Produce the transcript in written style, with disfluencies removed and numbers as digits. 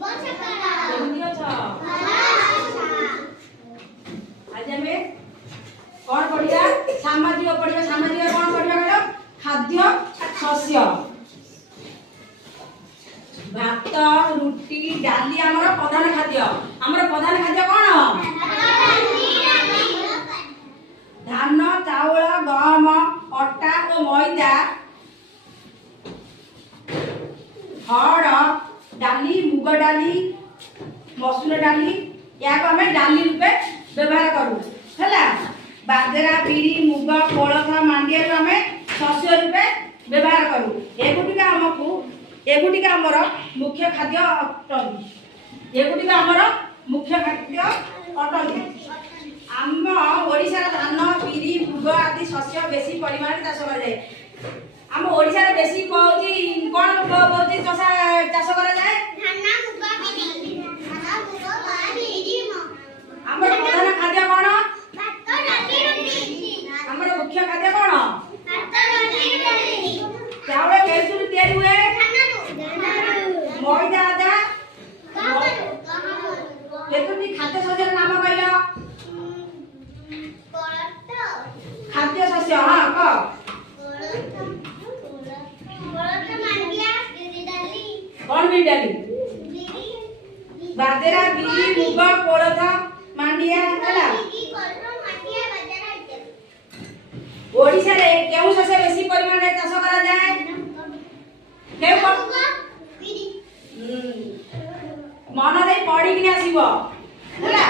केमती अछ आज हमें कौन पढ़िया सामाजिक पढ़िया सामाजिक कौन पढ़िया कहलो खाद्य शस्य भात रुटी डाली हमर प्रधान खाद्य कौन धान चाउल गहम अटा और मैदा हड़ डाली मुग डाली मसूर डाली या आम डाली रूपे व्यवहार करूँ है बाजरा बिरी मुग कोलथ मांडिया आम शस्य रूपे व्यवहार करूँ एगुटिक आमर मुख्य खाद्य अटंती एगुटिक आमर मुख्य खाद्य अटंती आम ओडिशा धान बिरी मुग आदि शस्य बेसी परिमाण चाष कर जाए आम ओडिशा रे बेसी कहउची कोन बहुती चाष करा जाए हमर प्रधान खाद्य कोन हमर मुख्य खाद्य कोन चावल केसुर तैयारी हुए मैदा आदा केतुनी खाद्य शस्यर नाम कहलो खाद्य शस्य हां क कौन भी डाली बाजरा बिरी मुग कोलथ मांडिया हला ओडिशा रे केउ शस्य बेसी परिमाण रे चाष करा जाए केउ मन रे पड़ी कि आसीबो हला